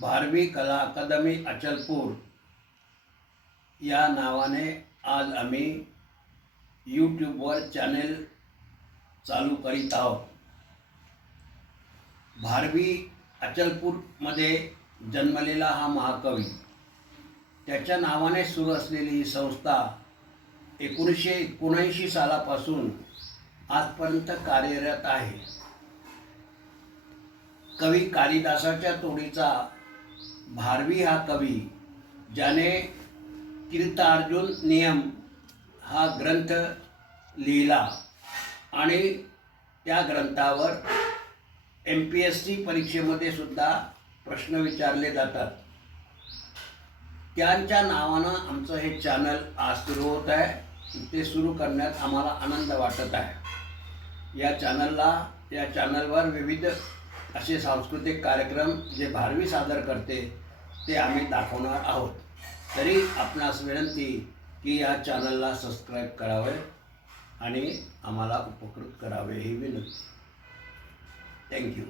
भारवी कला अकादमी अचलपूर. या नावाने आज आम्ही यूट्यूबवर चॅनेल चालू करीत आहोत. भारवी अचलपूरमध्ये जन्मलेला हा महाकवी. त्याच्या नावाने सुरू असलेली ही संस्था एकोणीसशे एकोणऐंशी सालापासून आजपर्यंत कार्यरत आहे. कवी कालिदासाच्या तोडीचा भारवी हा कवी ज्याने कीर्तार्जुन नियम हा ग्रंथ लिहिला आणि त्या ग्रंथावर एम पी एस सी परीक्षेमध्ये सुद्धा प्रश्न विचारले जातात. त्यांच्या नावानं आमचं हे चॅनल आज सुरू होत आहे. ते सुरू करण्यात आम्हाला आनंद वाटत आहे. या चॅनलला या चॅनलवर विविध असे सांस्कृतिक कार्यक्रम जे भारवी सादर करते ते आम्ही दाखवणार आहोत. तरी आपणास विनंती की या चॅनलला सबस्क्राईब करावे आणि आम्हाला उपकृत करावे ही विनंती. थँक्यू